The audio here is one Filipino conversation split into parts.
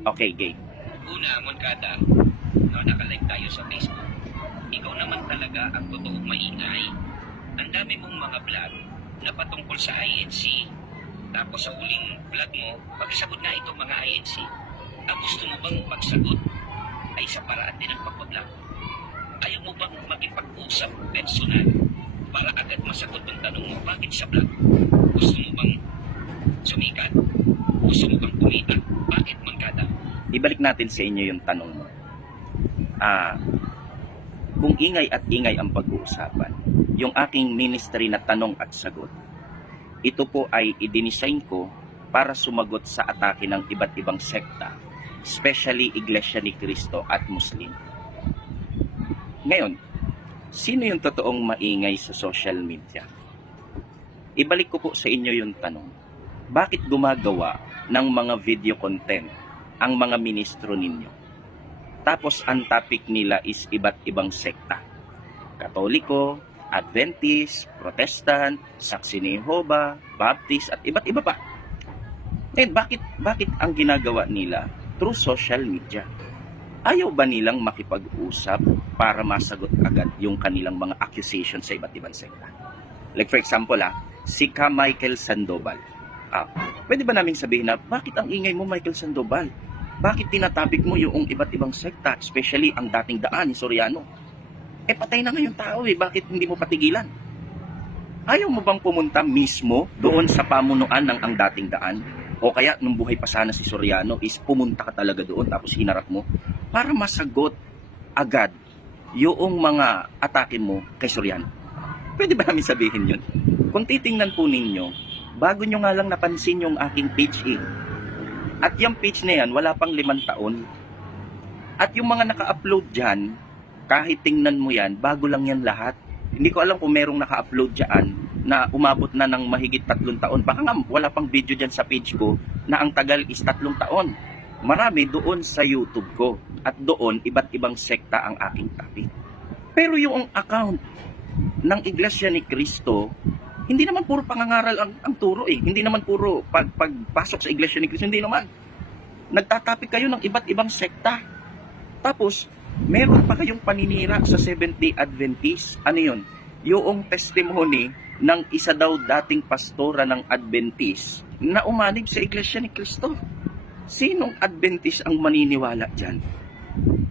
Okay, game. Una, Moncada, no, nakalike tayo sa Facebook. Ikaw naman talaga ang totoong maingay. Ang dami mong mga vlog na patungkol sa INC. Tapos sa huling vlog mo, pagsagot na ito mga INC. Ang gusto mo bang pagsagot ay sa paraan din ng pagbablog? Ayaw mo bang makipag-usap personal para agad masagot ang tanong mo bakit sa vlog? Gusto mo bang sumikat? Gusto mo bang kumita? Bakit Moncada? Ibalik natin sa inyo yung tanong mo. Kung ingay at ingay ang pag-uusapan, yung aking ministry na tanong at sagot, ito po ay idinisign ko para sumagot sa atake ng iba't ibang sekta, especially Iglesia ni Cristo at Muslim. Ngayon, sino yung totoong maingay sa social media? Ibalik ko po sa inyo yung tanong, bakit gumagawa ng mga video content ang mga ministro ninyo? Tapos ang topic nila is iba't ibang sekta. Katoliko, Adventist, Protestant, Saksi ni Jehovah, Baptist at iba't iba pa. Then bakit ang ginagawa nila through social media? Ayaw ba nilang makipag-usap para masagot agad yung kanilang mga accusation sa iba't ibang sekta? Like for example, si Ka Michael Sandoval. Pwede ba namin sabihin na, bakit ang ingay mo Michael Sandoval? Bakit tinatapik mo yung iba't ibang sekta, especially ang dating daan ni Soriano? Patay na ngayon tao bakit hindi mo patigilan? Ayaw mo bang pumunta mismo doon sa pamunuan ng ang dating daan? O kaya nung buhay pa sana si Soriano is pumunta ka talaga doon tapos hinarap mo para masagot agad yung mga atake mo kay Soriano? Pwede ba namin sabihin yun? Kung titingnan po ninyo, bago nyo nga lang napansin yung aking page At yung page na yan, wala pang 5 taon. At yung mga naka-upload dyan, kahit tingnan mo yan, bago lang yan lahat. Hindi ko alam kung merong naka-upload dyan na umabot na ng mahigit 3 taon. Baka nga wala pang video dyan sa page ko na ang tagal is 3 taon. Marami doon sa YouTube ko. At doon, iba't ibang sekta ang aking topic. Pero yung account ng Iglesia ni Cristo, hindi naman puro pangangaral ang turo Hindi naman puro pagpasok sa Iglesia ni Cristo. Hindi naman. Nagtatapik kayo ng iba't ibang sekta. Tapos, meron pa kayong paninira sa Seventh-day Adventist. Ano yun? Yung testimony ng isa daw dating pastora ng Adventist na umanib sa Iglesia ni Cristo. Sinong Adventist ang maniniwala dyan?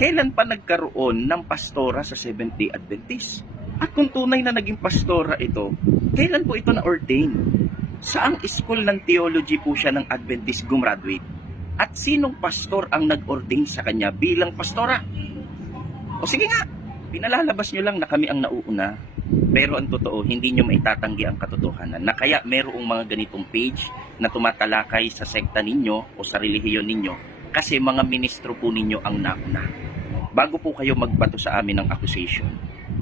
Kailan pa nagkaroon ng pastora sa Seventh-day Adventist? At kung tunay na naging pastora ito, kailan po ito na-ordain? Saang school ng theology po siya ng Adventist gumraduate? At sinong pastor ang nag-ordain sa kanya bilang pastora? O sige nga, pinalalabas nyo lang na kami ang nauuna. Pero ang totoo, hindi nyo maitatanggi ang katotohanan na kaya merong mga ganitong page na tumatalakay sa sekta ninyo o sa relihiyon ninyo kasi mga ministro po ninyo ang nauna. Bago po kayo magbato sa amin ng accusation,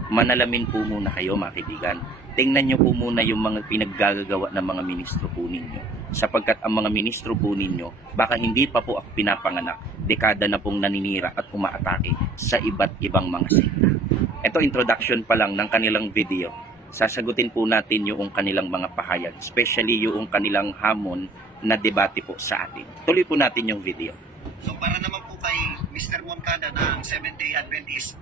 manalamin po muna kayo mga kaibigan. Tingnan nyo po muna yung mga pinaggagawa ng mga ministro po ninyo. Sapagkat ang mga ministro po ninyo, baka hindi pa po ako pinapanganak, dekada na pong naninira at umaatake sa iba't ibang mga sekta. Ito introduction pa lang ng kanilang video. Sasagutin po natin yung kanilang mga pahayag, especially yung kanilang hamon na debate po sa atin. Tuloy po natin yung video. So para naman po kay Mr. Moncada ng Seventh-day Adventist,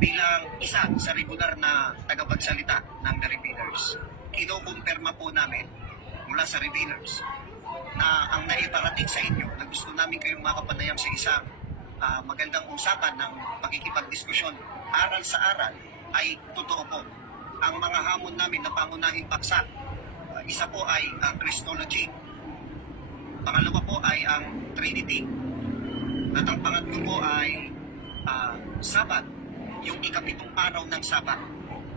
bilang isa sa regular na tagapagsalita ng The Revealers, kinukumpirma po namin mula sa Revealers na ang naiparating sa inyo na gusto namin kayong makapanayam sa isang magandang usapan ng pagkikipagdiskusyon aral sa aral ay totoo po. Ang mga hamon namin na pangunahing paksa, isa po ay Christology, pangalawa po ay ang Trinity, at ang pangatlo po ay Sabat, yung ikapitong araw ng Sabat.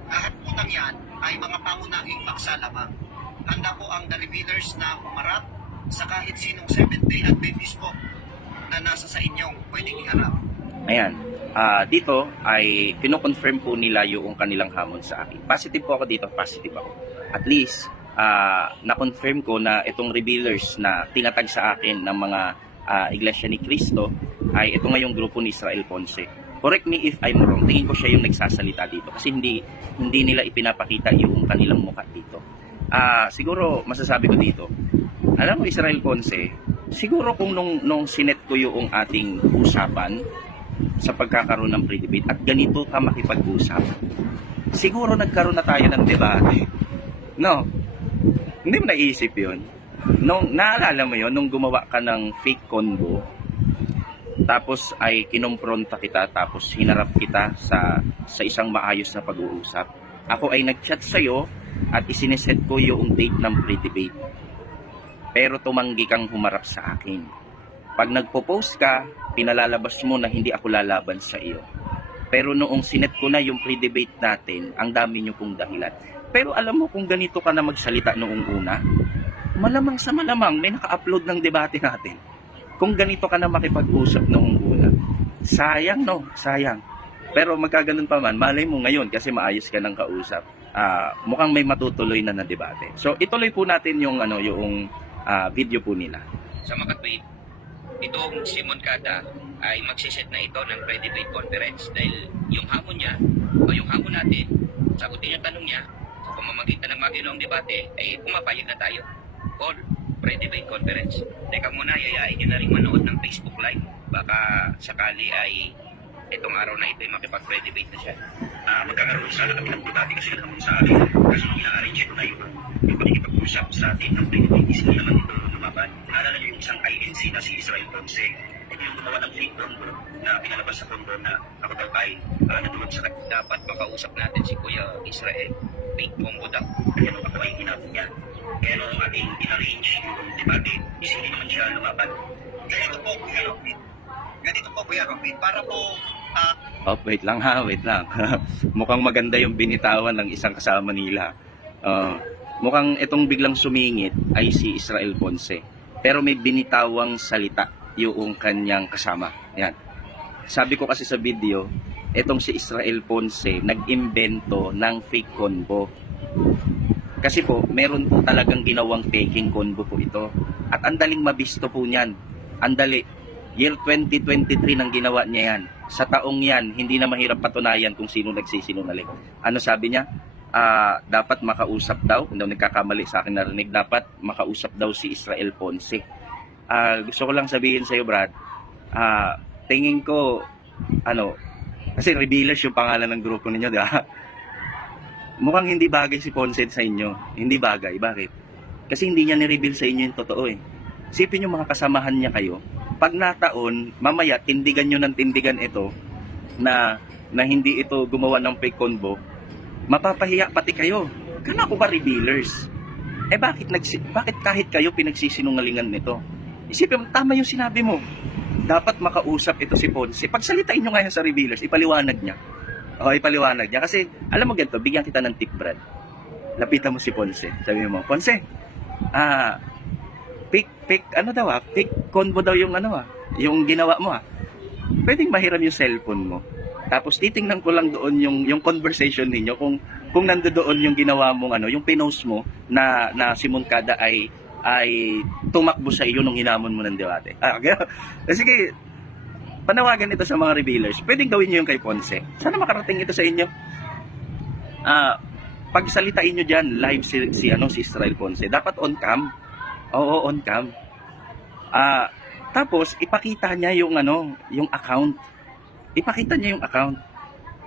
Lahat po ng yan ay mga pangunahing paksa lamang. Handa po ang The Revealers na humarap sa kahit sinong Seventh-day Adventist po na nasa sa inyong pwedeng iharap. Ayan, dito ay kinoconfirm po nila yung kanilang hamon sa akin. Positive po ako dito, positive ako. At least, na-confirm ko na itong Revealers na tinatag sa akin ng mga Iglesia ni Cristo ay ito ngayong grupo ni Israel Ponce. Correct me if I'm wrong. Tingin ko siya yung nagsasalita dito kasi hindi nila ipinapakita yung kanilang mukha dito. Siguro masasabi ko dito, alam mo Israel Ponce, siguro kung nung sinet ko yung ating usapan sa pagkakaroon ng pre-debate at ganito ka makipag-usap, siguro nagkaroon na tayo ng debate. No? Hindi mo naisip yun. Naalala mo yun, nung gumawa ka ng fake convo, tapos ay kinompronta kita, tapos hinarap kita sa isang maayos na pag-uusap. Ako ay nag-chat sa'yo at isiniset ko yung date ng pre-debate. Pero tumanggi kang humarap sa akin. Pag nagpo-post ka, pinalalabas mo na hindi ako lalaban sa iyo. Pero noong sinet ko na yung pre-debate natin, ang dami nyo pong dahilan. Pero alam mo kung ganito ka na magsalita noong una, malamang sa malamang may naka-upload ng debate natin. Kung ganito ka na makipag-usap noong una, sayang no, sayang. Pero magkaganon pa man, malay mo ngayon kasi maayos ka ng kausap. Mukhang may matutuloy na debate. So ituloy po natin yung video po nila. Sa mga tweet, itong si Moncada ay magsiset na ito ng pre-debate conference dahil yung hamon niya o yung hamon natin, sagutin yung tanong niya sa pamamagitan ng maginawang debate ay pumapayag na tayo for pre-debate conference. Teka muna, yayain nyo na rin manood ng Facebook Live. Baka sakali ay itong araw na ito ay makipag-pre-debate na siya. Magkakaroon sana kami ng debate kasi naman sa akin. Kasi nung ina-arrange ko na yung pakikipag-usap sa atin ng pre-debate, isa naman ito lumaban. Naalala nyo yung isang INC na si Israel Ponce, yung gumawa ng fake convo na pinalabas sa convo na ako daw ay natulog sa kanya. Dapat makausap natin si Kuya Israel. Fake convo daw. Kaya nung ako ay hinabot niya. Kaya nung ating in-arrange yung debate, is hindi naman siya lumaban. Ganito po, Kuya Robin. Ganito po, Kuya Robin. Para po, Wait lang ha, wait lang. Mukhang maganda yung binitawan ng isang kasama nila. Mukhang itong biglang sumingit ay si Israel Ponce. Pero may binitawang salita yung kanyang kasama. Yan. Sabi ko kasi sa video, itong si Israel Ponce nag-imbento ng fake convo. Kasi po, meron po talagang ginawang faking convo po ito. At ang daling mabisto po niyan. Ang dali. Year 2023 nang ginawa niya yan. Sa taong yan, hindi na mahirap patunayan kung sino nagsisinungaling. Ano sabi niya? Dapat makausap daw, kung daw nagkakamali sa akin narinig, dapat makausap daw si Israel Ponce. Gusto ko lang sabihin sa iyo, Brad, tingin ko, kasi Revealers yung pangalan ng grupo ninyo, di ba? Mukhang hindi bagay si Ponce sa inyo. Hindi bagay. Bakit? Kasi hindi niya ni-reveal sa inyo yung totoo eh. Isipin nyo mga kasamahan niya kayo. Pag nataon, mamaya tindigan nyo ng tindigan ito na hindi ito gumawa ng fake convo, mapapahiya pati kayo. Kana ko ba Revealers? Bakit kahit kayo pinagsisinungalingan nito? Isipin mo, tama yung sinabi mo. Dapat makausap ito si Ponce. Pagsalitain nyo ngayon sa Revealers, ipaliwanag niya. Ipaliwanag niya. Kasi, alam mo ganito, bigyan kita ng tip, Brad. Lapitan mo si Ponce. Sabi mo, Ponce, fake convo daw yung yung ginawa mo Pwedeng mahiram yung cellphone mo. Tapos titingnan ko lang doon yung conversation ninyo kung nandoon yung ginawa mong yung pinost mo na si Moncada ay tumakbo sa iyo nung hinamon mo ng debate. Sige, panawagan ito sa mga Revealers. Pwedeng gawin niyo yung kay Ponce. Sana makarating ito sa inyo. Pagsalitain niyo diyan live si Israel Ponce. Dapat on cam. Oo, on cam. Tapos ipakita niya yung account. Ipakita niya yung account.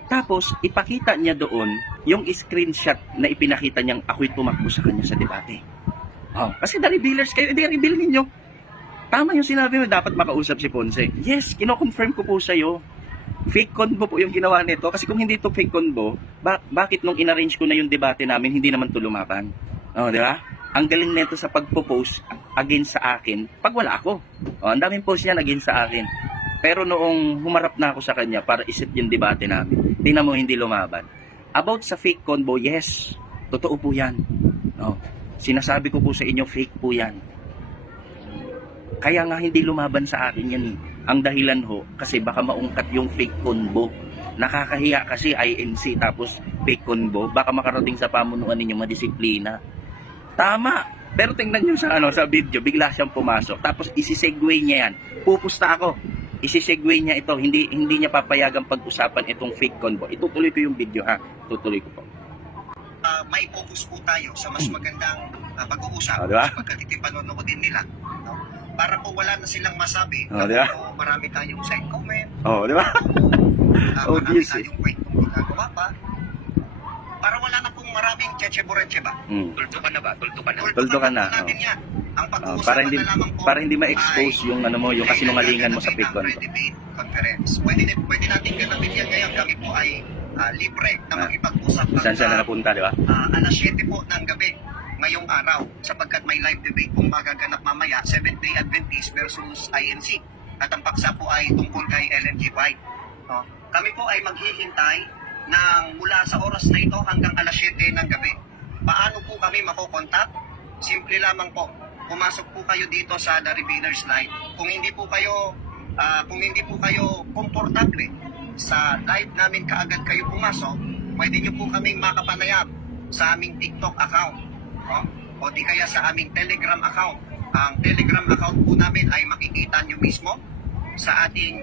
Tapos ipakita niya doon yung screenshot na ipinakita niyang ako'y tumakbo sa kanya sa debate. Kasi the Revealers kayo, reveal ninyo. Tama yung sinabi mo, dapat makausap si Ponce. Yes, kino-confirm ko po sa iyo. Fake convo po yung ginawa nito. Kasi kung hindi to fake convo, bakit nung in-arrange ko na yung debate namin, hindi naman to lumaban? Di ba? Ang galing nito sa pagpo-post against sa akin pag wala ako. Ang daming post niya against sa akin. Pero noong humarap na ako sa kanya para isip yung debate namin, tingnan mo hindi lumaban. About sa fake convo, yes, totoo po yan. Sinasabi ko po sa inyo, fake po yan. Kaya nga hindi lumaban sa akin yan. Ang dahilan ho, kasi baka maungkat yung fake convo. Nakakahiya kasi INC tapos fake convo. Baka makarating sa pamunuan ninyo madisiplina. Tama. Pero tingnan nyo sa video, bigla siyang pumasok. Tapos isisegue niya yan. Pupusta ako. Isisegue niya ito. Hindi niya papayagang pag-usapan itong fake convo. Itutuloy ko yung video ha. Tutuloy ko po. may focus po tayo sa mas magandang pag-uusap Diba? pagkat ito'y panonoodin nila. No? para po wala na silang masabi. Oh, di ba? Po, marami tayong side comment, Oh, di ba? marami Obvious, tayong wait kung ginagawa pa. Para wala na pong maraming cheche-bureche ba? Mm. Tulto ka na ba? Tulto ka na. Tulto ka na, po natin yan. Ang Oh, pag-uusapan para hindi na lamang po para hindi ma-expose ay yung ano mo, yung kasinungalingan mo sa kailangan Picon. ng debate conference. Pwede natin ganapin yan ngayon. Kami po ay libre na makipag-usap Saan siya na napunta, di ba? alas 7 po ng gabi ngayong araw sapagkat may live debate pong magaganap mamaya, Seventh-day Adventist versus INC. At ang paksa po ay tungkol kay LNG White. No? Kami po ay maghihintay ng mula sa oras na ito hanggang alas 7 ng gabi. Paano po kami makokontak? Simple lamang po. Pumasok po kayo dito sa The Revealers Live. Kung hindi po kayo komportable sa live namin kaagad kayo pumasok, pwede nyo po kaming makapanayam sa aming TikTok account. No? O di kaya sa aming Telegram account. Ang Telegram account po namin ay makikita nyo mismo sa ating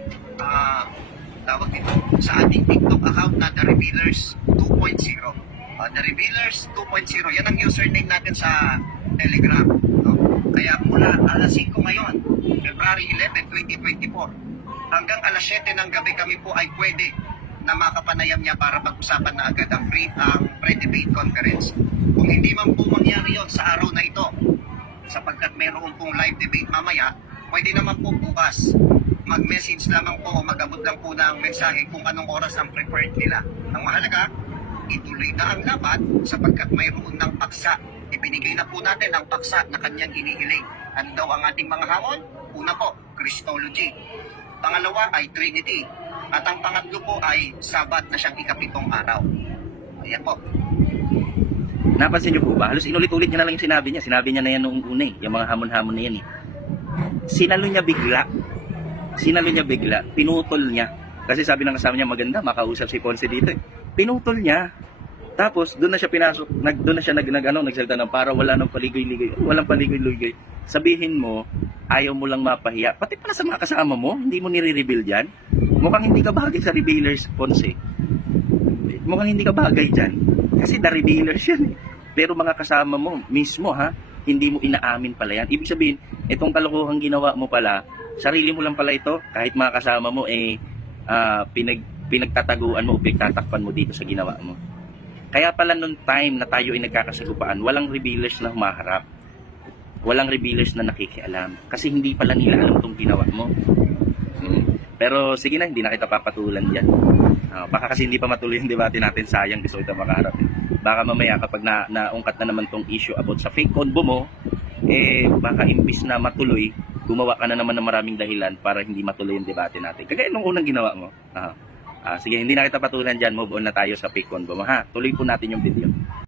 sa ating TikTok account na The Revealers 2.0. The Revealers 2.0, yan ang username natin sa Telegram. No? Kaya mula alas 5 ngayon, February 11, 2024, hanggang alas 7 ng gabi kami po ay pwede na makapanayam niya para pag-usapan na agad ang pre-debate conference. Kung hindi man po mangyari yon sa araw na ito, sapagkat mayroon pong live debate mamaya, pwede naman po bukas mag-message lamang po o mag-abot lang po ng mensahe kung anong oras ang preferred nila. Ang mahalaga, ituloy na ang laban sapagkat mayroon ng paksa. Ibinigay na po natin ang paksa na kanyang hinihiling. Ano daw ang ating mga hamon? Una po, Christology. Pangalawa ay Trinity. At ang pangatlo po ay Sabat na siyang ikapitong araw. Ayan po. Napansin niyo po ba? Halos inulit-ulit niya na lang yung sinabi niya. Sinabi niya na yan noong una eh. Yung mga hamon-hamon na yan eh. Sinalo niya bigla. Pinutol niya. Kasi sabi ng kasama niya, maganda, makausap si Ponce dito eh. Pinutol niya. Tapos, doon na siya pinasok, doon na siya nagsalita ng para wala nang paligoy-ligoy. Walang paligoy-ligoy. Sabihin mo, ayaw mo lang mapahiya. Pati pala sa mga kasama mo, hindi mo nire-reveal dyan. Mukhang hindi ka bagay sa Revealers, Ponce. Mukhang hindi ka bagay dyan. Kasi the Revealers yan eh. Pero mga kasama mo, mismo ha, hindi mo inaamin pala yan. Ibig sabihin, itong kalokohang ginawa mo pala, sarili mo lang pala ito, kahit mga kasama mo pinagtataguan mo, pinagtatakpan mo dito sa ginawa mo. Kaya pala nung time na tayo ay nagkakasagupaan, walang Revealers na humaharap. Walang Revealers na nakikialam. Kasi hindi pala nila alam itong ginawa mo. Pero sige na, hindi na kita papatulan dyan. Baka kasi hindi pa matuloy yung debate natin, sayang gusto kita makaharap. Baka mamaya kapag naungkat na naman tong issue about sa fake convo mo, baka imbis na matuloy, gumawa ka na naman ng maraming dahilan para hindi matuloy yung debate natin. Kagaya nung unang ginawa mo. Sige, hindi na kita patulan dyan, move on na tayo sa fake convo mo. Tuloy po natin yung video.